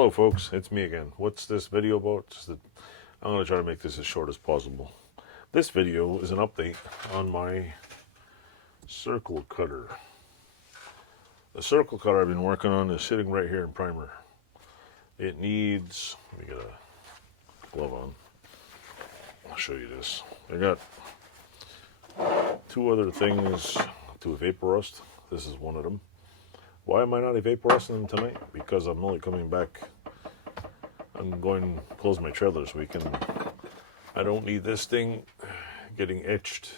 Hello folks, it's me again. What's this video about? I'm going to try to make this as short as possible. This video is an update on my circle cutter. The circle cutter I've been working on is sitting right here in primer. It needs, let me get a glove on. I'll show you this. I got two other things to vapor rust. This is one of them. Why am I not vapor rusting them tonight? Because I'm only coming back. I'm going to close my trailer so we can. I don't need this thing getting etched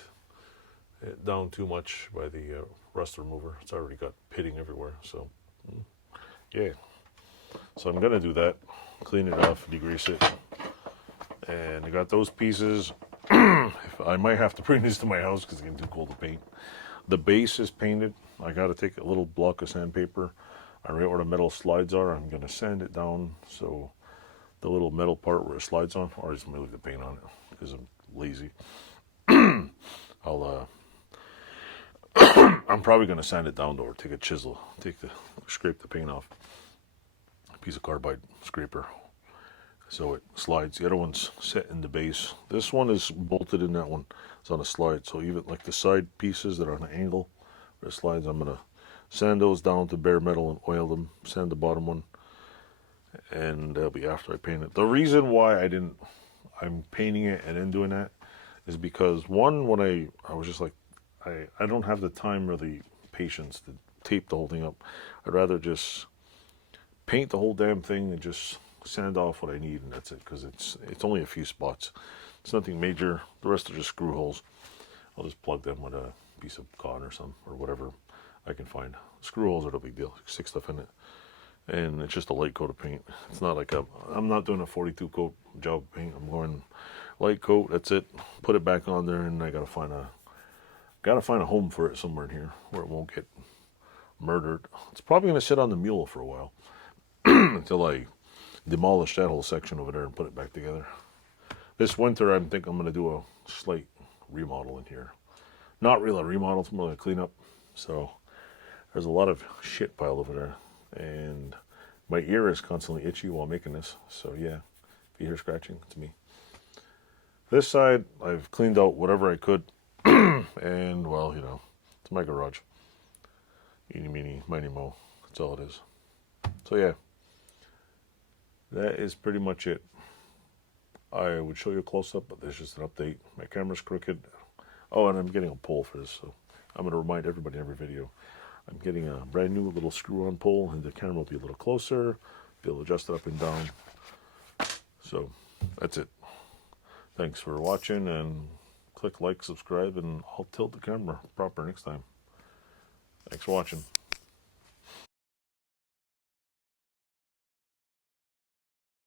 down too much by the rust remover. It's already got pitting everywhere. So, yeah. So I'm going to do that. Clean it off, degrease it. And I got those pieces. I might have to bring this to my house because it's getting too cold to paint. The base is painted. I got to take a little block of sandpaper. Right where the metal slides are, I'm going to sand it down so the little metal part where it slides on, or just leave the paint on it because I'm lazy. I'm probably going to sand it down though, or take a chisel, scrape the paint off. A piece of carbide scraper so it slides. The other one's set in the base. This one is bolted in, that one it's on a slide, so even like the side pieces that are on an angle where it slides, I'm going to sand those down to bare metal and oil them, sand the bottom one, and that'll be after I paint it. The reason why I'm painting it and then doing that is because one, when I was just like, I don't have the time or the patience to tape the whole thing up. I'd rather just paint the whole damn thing and just sand off what I need, and that's it, because it's only a few spots. It's nothing major. The rest are just screw holes. I'll just plug them with a piece of cotton or something, or whatever I can find. Screw holes are no big deal. Stick stuff in it. And it's just a light coat of paint. It's not like I'm not doing a 42 coat job of paint. I'm going light coat, that's it. Put it back on there, and I gotta find a home for it somewhere in here where it won't get murdered. It's probably gonna sit on the mule for a while until I demolish that whole section over there and put it back together. This winter I think I'm gonna do a slight remodel in here. Not really a remodel, it's more like a cleanup. So there's a lot of shit piled over there, and my ear is constantly itchy while making this. So yeah, if you hear scratching, it's me. This side I've cleaned out whatever I could, and well, it's my garage. Eeny meeny miny mo, that's all it is. So yeah, that is pretty much it. I would show you a close-up, but there's just an update. My camera's crooked. Oh, and I'm getting a pole for this, so I'm going to remind everybody in every video. I'm getting a brand new little screw-on pole, and the camera will be a little closer. Be able to adjust it up and down. So, that's it. Thanks for watching, and click like, subscribe, and I'll tilt the camera proper next time. Thanks for watching.